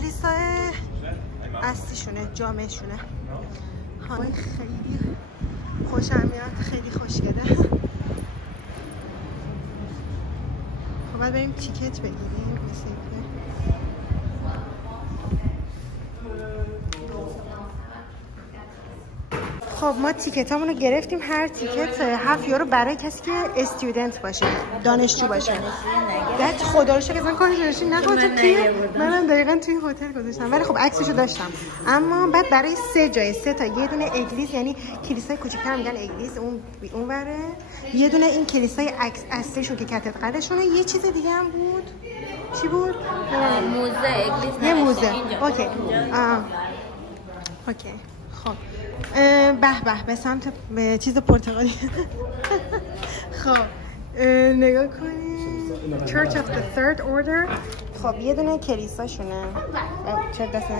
کلیسای اصلیشونه، جامعشونه. هوای خیلی خوشم میاد، خیلی خوشگله. خب باید بریم تیکت بگیریم. خب ما تیکتامون رو گرفتیم. هر تیکت 7 یورو برای کسی که استودنت باشه، دانشجو باشه. دت خدا رو شکر من کارش داشتم نخواد توی منم دقیقاً توی هتل گذاشتم، ولی خب عکسشو داشتم. اما بعد برای 3 جای 3 تا، یه دونه اگلیس یعنی کلیسای کوچیک‌تر میگن اگلیس، اون بره، یه دونه این کلیسای اصلیشون که کاتدرالشونه، یه چیز دیگه هم بود. چی بود؟ موزه اگلیس. یه موزه. اوکی. اوکی. خب به سمت چیز پرتغالی. خب نگاه کنید Church of the Third Order. خب یه دونه کلیساشونه،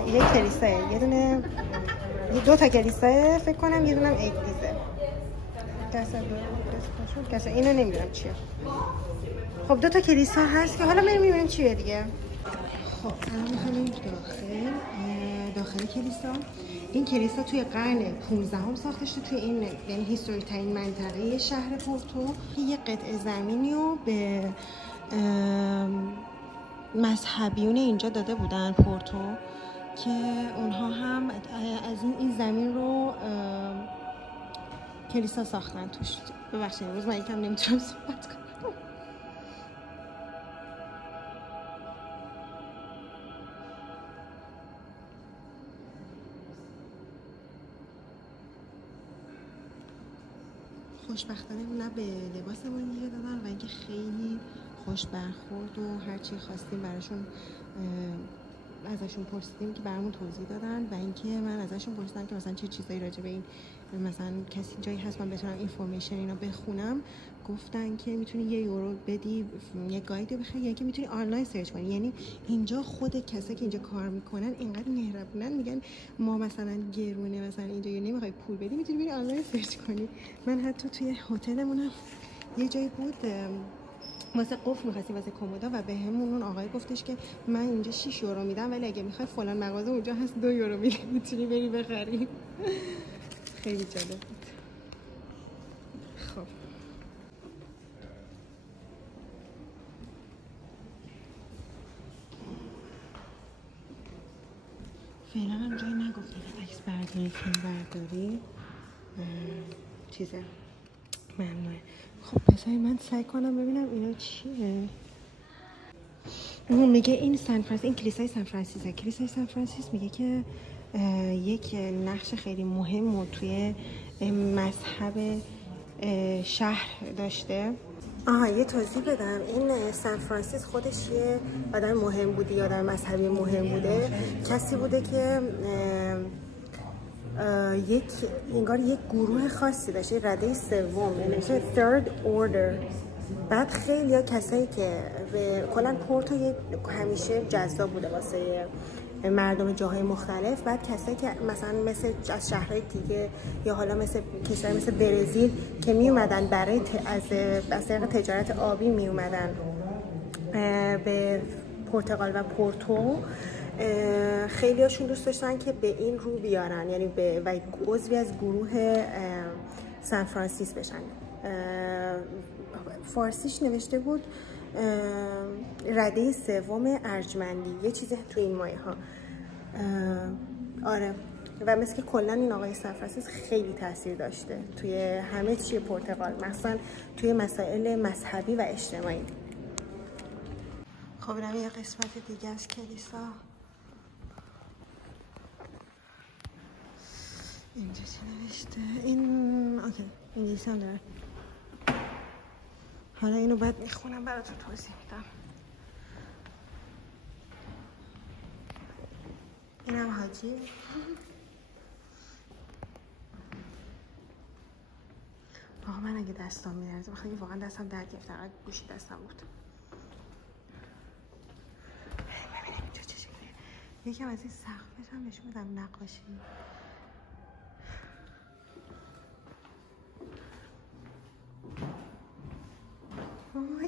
یه کلیساه، یه دونه، دو تا کلیساه فکر کنم، یه دونه هم اگلیزه. کسا اینو نمیدونم چیه. خب 2 تا کلیسا هست که حالا میبینیم چیه دیگه. خب الان میخوایم داخل کلیسا. این کلیسا توی قرن 15 هم ساخته شده، توی این یعنی هیستوریک ترین منطقه شهر پورتو. یه قطعه زمینی رو به مذهبیون اینجا داده بودن پورتو که اونها هم از این زمین رو کلیسا ساختن توش. ببخشید امروز من یکم نمیتونم صحبت کنم. خوشبختانه نه به لباسمون گیر دادن و اینکه خیلی خوش برخورد و هرچی خواستیم براشون ازشون پرسیدیم که برامون توضیح دادن و اینکه من ازشون پرسیدم که مثلا چه چیزایی راجع به این مثلا کسی جایی هست من بتونم اینفورمیشن اینا بخونم. گفتن که میتونی 1 یورو بدی یه گاید بخری، یا که میتونی آنلاین سرچ کنی. یعنی اینجا خود کسایی که اینجا کار میکنن اینقدر مهربونن، میگن ما مثلا گرونه مثلا اینجا یا نمیخوای پول بدی میتونی بری آنلاین سرچ کنی. من حتی توی هتلمونم یه جایی بود واسه قفل می‌خواستیم واسه کمودا و بهمون اون آقای گفتش که من اینجا 6 یورو میدم ولی اگه میخوای فلان مغازه اونجا هست 2 یورو میدی میتونی بری بخری. خیلی جالب بود. خب فعلا هم جایی نگفته که عکس برداری فیلم برداری چیزه ممنوعه. خب بذاری من سعی کنم ببینم اینا چیه. اون میگه این این کلیسای سان فرانسیسه. کلیسای سان فرانسیس میگه که یک نقش خیلی مهم و توی مذهب شهر داشته. یه توضیح بدم، این سان فرانسیس خودش یه آدم مهم بوده، یه آدم مذهبی مهم بوده، کسی بوده که انگار یک گروه خاصی داشته، رده سوم، یعنی میشه third order. بعد خیلی ها کسایی که کلا پورتو همیشه جذاب بوده واسه مردم جاهای مختلف. بعد کسایی که مثلا مثل از شهرهای دیگه یا حالا مثل کشور مثل برزیل که می اومدن برای از طریق تجارت آبی می اومدن به پرتغال و پورتو، خیلی هاشون دوست داشتن که به این رو بیارن، یعنی و عضوی از گروه سان فرانسیس بشن. فارسیش نوشته بود رده سوم ارجمندی، یه چیزی تو این مایه ها. آره و مثل که کلا این آقای سان فرانسیس خیلی تاثیر داشته توی همه چی پرتغال، مثلا توی مسائل مذهبی و اجتماعی. خب اینم یه قسمت دیگه از کلیسا. اینجا چی نوشته؟ این اوکی انگلیسی هم داره. حالا اینو بعد میخونم براتون توضیح میدم. اینم حاجی. آقا من اگه دستام میلرزه بخاطر واقعا دستم درد گرفت، فقط گوشی دستم بود. ببینیم اینجا چه شکلیه. یکم از این سقفش هم نشون بدم نقاشی.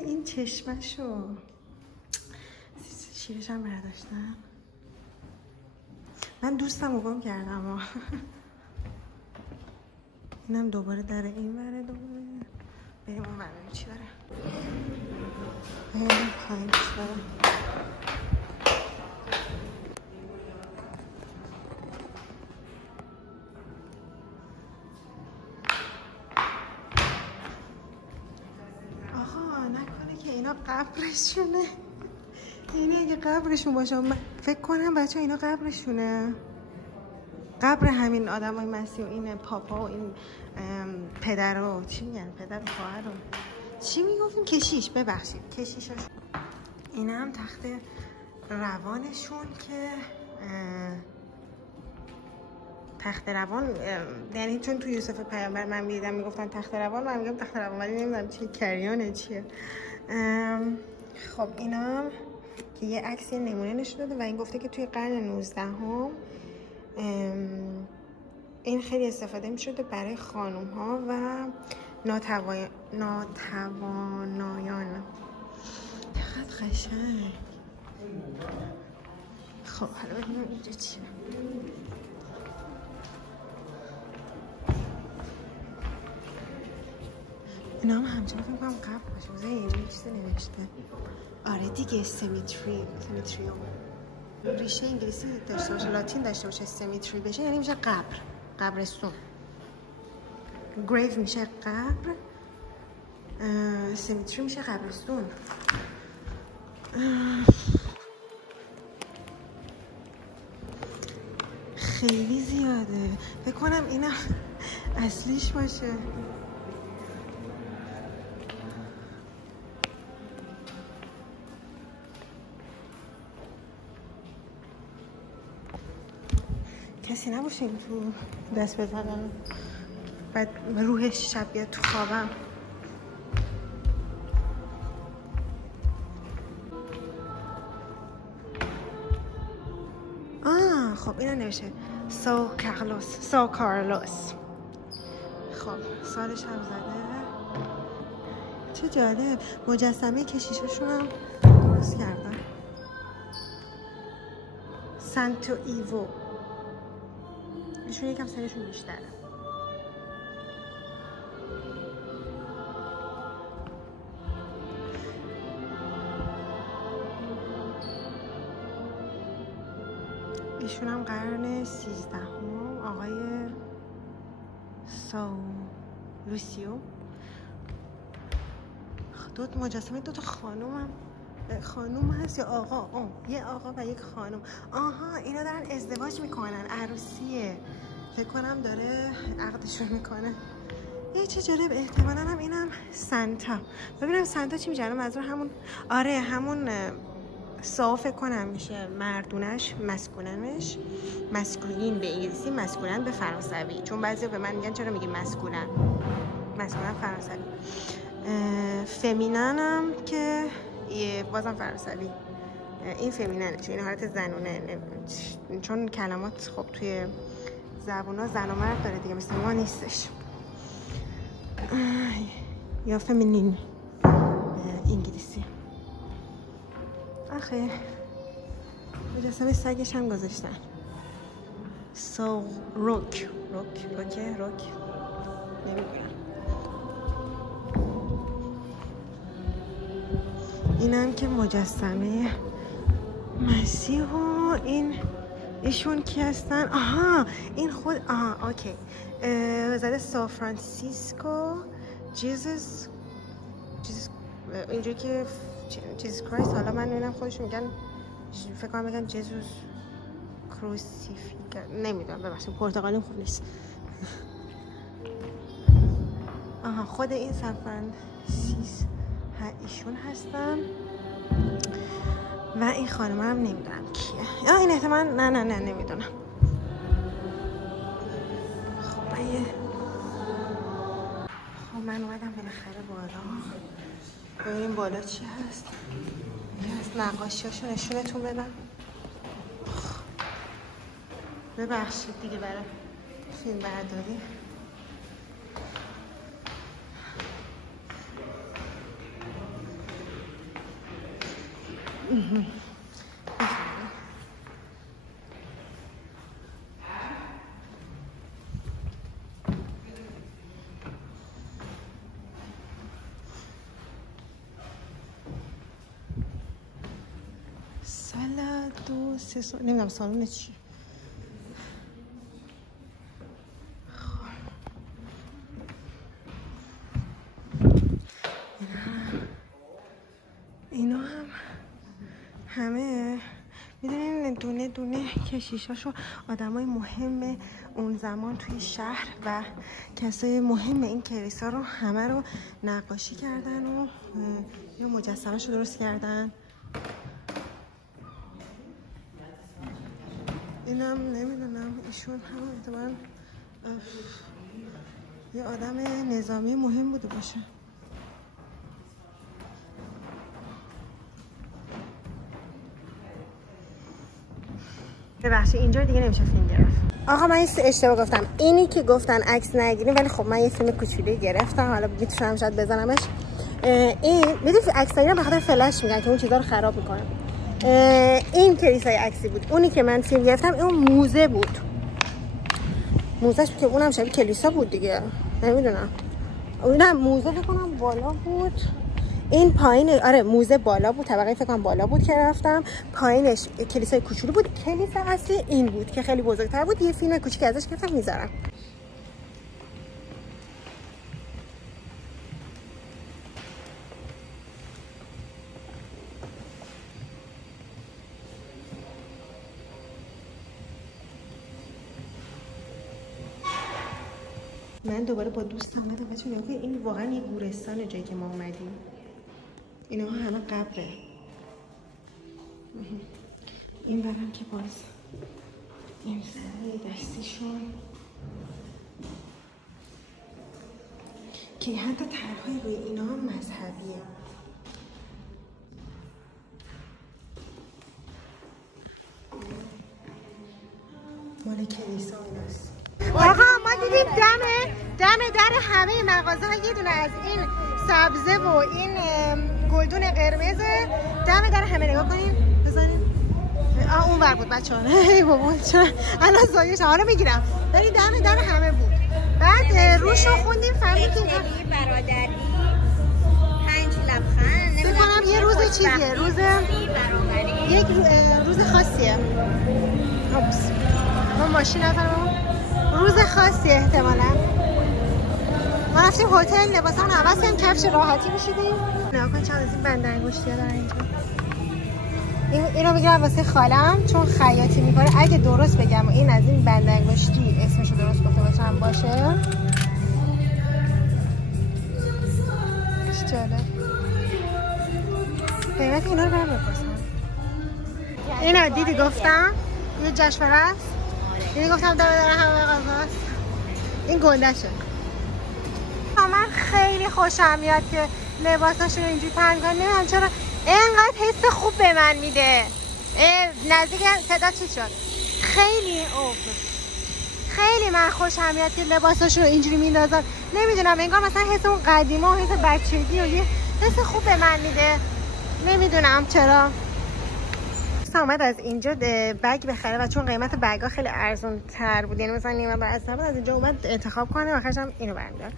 این چشمشو شیرش هم برداشتن. من دوستم رو گم کردم. اینم دوباره در این وره، دوباره بریم اون وره چی داره. بریم پایین چی داره. آقا نکنه که اینا قبرشونه. اینه اگه قبرشون باشه من فکر کنم بچه اینا قبرشونه، قبر همین آدم های مسیح و این پاپا و این پدر رو چی میگن، پدر و خواهر رو چی میگفتیم، کشیش، ببخشید کشیشاشون. این هم تخت روانشون که تخت روان، یعنی چون تو یوسف پیامبر من میدیدم میگفتن تخت روان، من میگم تخت روان ولی نمیدونم چیه، کریانه چیه. خب اینا که یه عکس نمونه نشون داده و این گفته که توی قرن 19 هم این خیلی استفاده می شده برای خانوم ها و ناتوانایان. چقدر قشنگ. خب حالا ببینیم اینجا چیه. اینا هم همچنان فکر کنم قبل باشه، بزنی اینجا یه چیزی نوشته. آره دیگه سمیتریوم ریشه انگلیسی داشته باشه، لاتین داشته باشه، سمیتری بشه یعنی میشه قبر، قبرستون. گریو میشه قبر، سمیتری میشه قبرستون. خیلی زیاده، فکر کنم اینم اصلیش باشه. کسی نباشه این تو دست بزنم بعد روحش شب بیاد تو خوابم. خب اینا نوشه سو کارلوس. خب سالش هم زده. چه جالب، مجسمه کشیششون هم درست کردن. سانتو ایوو، ایشون یکم سنشون بیشتره. ایشون هم قرن 13 آقای سو لوسیو. دو مجسمه، دو تا خانوم هست یا آقا؟ یه آقا و یک خانوم. آها اینا دارن ازدواج میکنن، عروسیه فکر کنم، داره عقدشون میکنه. چه جالب. احتمالاً هم اینم سانتا. ببینم سانتا چی میشه. منظور همون، آره همون سا فکر کنم میشه مردونش، مسکولنش، مسکولین به انگلیسی، مسکولن به فرانسوی، چون بعضی به من میگن چرا میگی مسکولن فرانسوی. فمیننم که بازم فرانسوی، این فمیننه چون این حالت زنونه، چون کلمات خب توی زبونا زن و مرد داره دیگه، مثل ما نیستش. یا فمینین انگلیسی. آخه مجسمه سگش هم گذاشتن. سو روک نمیدونم. اینم که مجسمه مسیح و ایشون کی هستن؟ این خود اوکی. زده سان فرانسیسکو جیزوس اینجوری که جیزوس کرایست. حالا من نمیدونم خودشون میگن، فکر کنم بگن جیزوس کروسیفیکا، نمیدونم ببخشید پرتغالی خوب نیست. خود این سان فرانسیس ایشون هستن و این خانم هم نمیدونم کیه. این احتمال نه نمیدونم. خب من اومدم بالاخره بالا، ببینیم بالا چی هست. از نقاشیاشو نشونتون بدم. ببخشید دیگه برای فیلم برداری. سال 2 3 سال نمیدونم سالن چی. اینا هم همه میدونین دونه دونه کشیشاشو آدمای مهم اون زمان توی شهر و کسای مهم این کلیسا رو همه رو نقاشی کردن و یا مجسمه‌شو درست کردن. اینم نمیدونم ایشون هم احتمالاً یه آدم نظامی مهم بوده باشه. ببخشید اینجا دیگه نمیشه فیلم گرفت. آقا من اشتباه گفتم. اینی که گفتن عکس نگیریم ولی خب من یه فیلم کوچولویی گرفتم. حالا میتونم شاید بزنمش. این میدونی عکسایی رو به خاطر فلش میگن که اون چیزا رو خراب میکنه. این کلیسای عکسی بود. اونی که من فیلم گرفتم اون موزه بود. موزهش که اونم شبیه کلیسا بود دیگه. نمیدونم. اونم موزه فکر کنم بالا بود. این پایین آره موزه بالا بود، طبقه فکر کنم بالا بود که رفتم. پایینش کلیسای کوچولو بود. کلیسا اصلی این بود که خیلی بزرگتر بود. یه فیلم کوچیک ازش گرفتم میذارم. من دوباره با دوست اومدم بچه نگاه کنید این واقعا یه گورستانه جایی که ما اومدیم. اینا همه قبره. این برم که باز این سنه دستیشون که حتی طرحهای روی اینا هم مذهبیه. مال کلیسا ایناست. آقا ما دیدیم دم در همه مغازه ها یه دونه از این سبزه و این گلدون قرمزه. دم در همه نگاه کنین بزنین. اون ور بود بچه ها. ای بابا چرا الان زایش حالا میگیرم. ولی دم در همه بود. بعد روش رو خوندیم فهمیدیم که برادری 5 لبخند نمیدونم یه روز چیزیه. روز یک روز خاصیه. اوپس ما ماشین نزنم. روز خاصی احتمالاً. ما رفتیم هتل لباسمون عوض کردیم کفش راحتی پوشیدیم. نگاه کن چند از این بند انگشتی‌ها دارن اینجا. اینو میگیرم واسه خالم چون خیاطی میکنه. اگه درست بگم این از این بند انگشتی اسمشو درست گفته باشم باشه. جالب. قیمت اینا رو برام بپرسم. اینا دیدی گفتم یه جشنواره است. دیدی گفتم داره همه غذاست. این گندشه. من خیلی خوشم میاد که لباساشون اینجوری تنگ کنن. نمیدونم چرا اینقدر حس خوب به من میده. نزدیک تعداد چی شد؟ خیلی من خوشم میاد که لباساشون اینجوری میندازن. نمیدونم انگار مثلا حس اون قدیما و حس بچگی و یه حس خوب به من میده. نمیدونم چرا. اومد از اینجا بگ بخره و چون قیمت بگ‌ها خیلی ارزان تر بود یعنی مثلا نیمه از اینجا اومد انتخاب کنه و آخرش هم اینو برمی‌دار.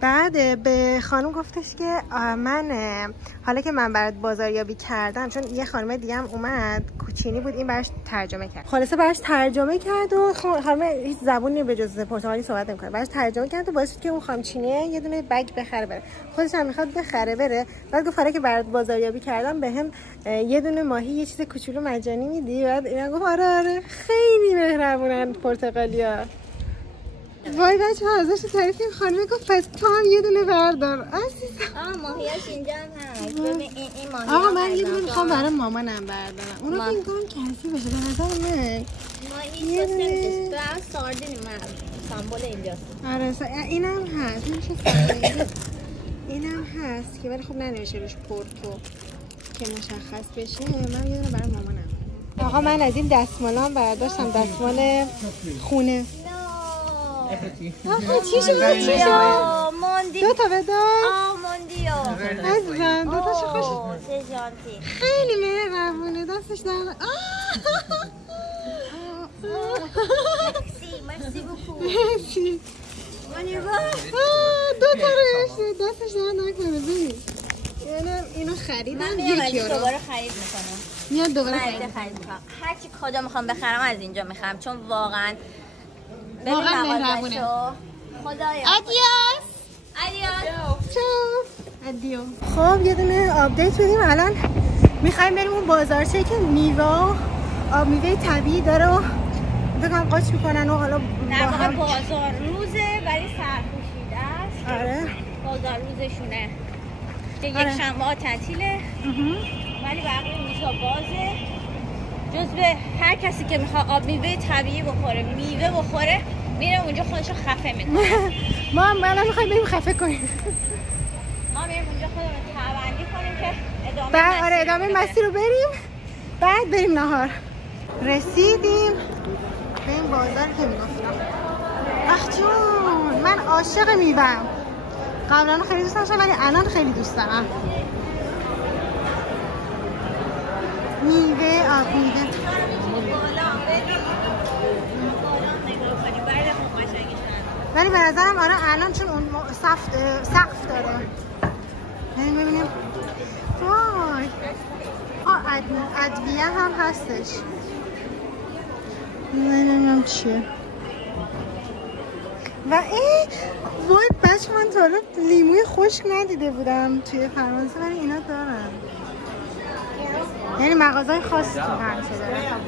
بعد به خانم گفتش که من حالا که من برات بازاریابی کردم چون یه خانم دیگه هم اومد کوچینی بود این براش ترجمه کرد. خلاصه براش ترجمه کرد و خانم هیچ زبونی به جز پرتغالی صحبت نمی‌کنه. براش ترجمه کرد و باعث شد که اون خانم چینیه یه دونه بگ بخره بره. خودش هم می‌خواد بخره بره. بعد گفت حالا که برات بازاریابی کردم بهم یه دونه ماهی یه چیز کوچولو مجانی میدی؟ بعد اینا گفت آره خیلی مهربونن پرتغالیا. وای بچه ها ازش تعریف این خانمه گفت پس تو هم یه دونه بردار عزیزم. ماهیاش اینجا هم هست. ببین این ماهی آقا من یه دونه میخوام برای مامانم بردارم. اونو فکر کنم کسی بشه به نظر من. ماهی سس نمیشه. تو هم ساردین سمبل اینجاست. آره اینم هست. اینم هست که ولی خب ننوشه روش پورتو که مشخص بشه. من یه دونه برای مامانم. آقا من از این دستمالام برداشتم دستمال خونه. آخه چی شد؟ موندی. دو تا بدار. موندیو. عزیزم دو تاشو خوش. خیلی مهربونه دستش در. مرسی بکو. دو تا رو دستش در نکنه ببین. اینو خریدم من 1 یورو. دوباره خرید میکنم. میاد دوباره خرید میکنم. هر چی کجا میخوام بخرم از اینجا میخرم چون واقعا مهربونه. خدایا. ادیاس. ادیاس. چاو. ادیو. خب یه دونه آپدیت بدیم. الان میخوایم بریم اون بازارچه که میوه آب میوه طبیعی داره و بگم قاچ میکنن و حالا در واقع بازار روزه ولی سرپوشیده است. آره بازار روزشونه که یک آره. شنبه ها تعطیله ولی بقیه روزا بازه. جزو هر کسی که میخواد آب میوه طبیعی بخوره میوه بخوره میره اونجا خودشو خفه میکنه. ما هم الان میخوایم بریم خفه کنیم. ما میریم اونجا خودمون تبندی کنیم که ادامه بعد آره ادامه مسیر رو بریم بعد بریم نهار. رسیدیم به این بازار که میگفتم. اخ جون من عاشق میوه‌ام. قبلا خیلی دوست داشتم ولی الان خیلی دوست دارم. میوه آب میوه ولی به نظرم آره الان چون اون سقف داره. بریم ببینیم. وای ادویه هم هستش. نمیدونم چیه. و این وای بچه من تا حالا لیموی خشک ندیده بودم توی فرانسه ولی اینا دارن. یعنی مغازهای خاصی تو فرانسه دارن.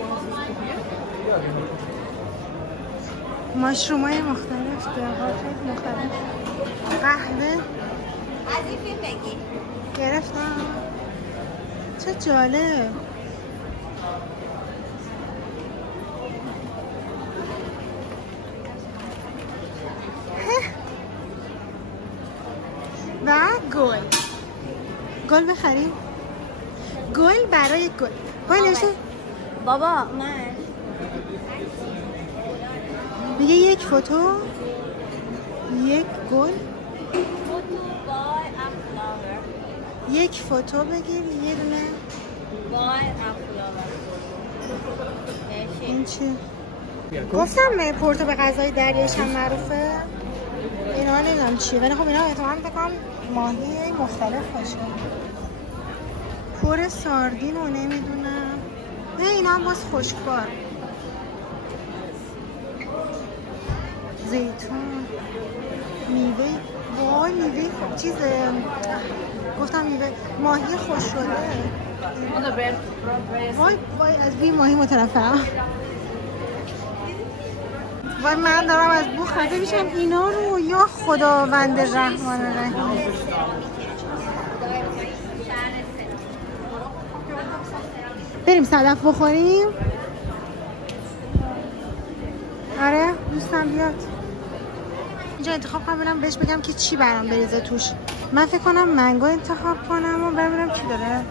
مشرومای مختلف، دقیقات مختلف، قهوه از این فیلم بگی گرفتم. چه جالب. و گل بخریم. گل برای گل. وای نوشته بابا من میگه یک فوتو یک گل یک فوتو بگیر یه دونه. این چه؟ گفتم پورتو به غذای دریایش هم معروفه. اینا نمیدونم چیه ولی خب اینا احتمالاً بکنم ماهی مختلف باشه. پر ساردین رو نمیدونم. نه اینا هم باز خشکبار. زیتون میوه. وای میوه چیزه گفتم میوه ماهی خوش شده. وای از بی ماهی متنفرم. وای من دارم از بو خفه میشم. اینا رو یا خداوند رحمان الرحیم. بریم صدف بخوریم. آره دوستم بیاد اینجا انتخاب کنم برم بهش بگم که چی برام بریزه توش. من فکر کنم منگو انتخاب کنم و ببینم چی داره.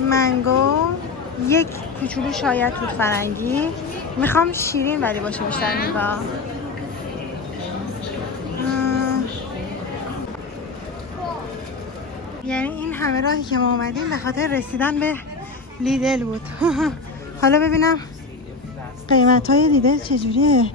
منگو یک کوچولو شاید توت فرنگی. میخوام شیرین ولی باشه بیشتر میگه. یعنی این همه راهی که ما اومدیم به خاطر رسیدن به لیدل بود. حالا ببینم قیمت های لیدل چجوریه.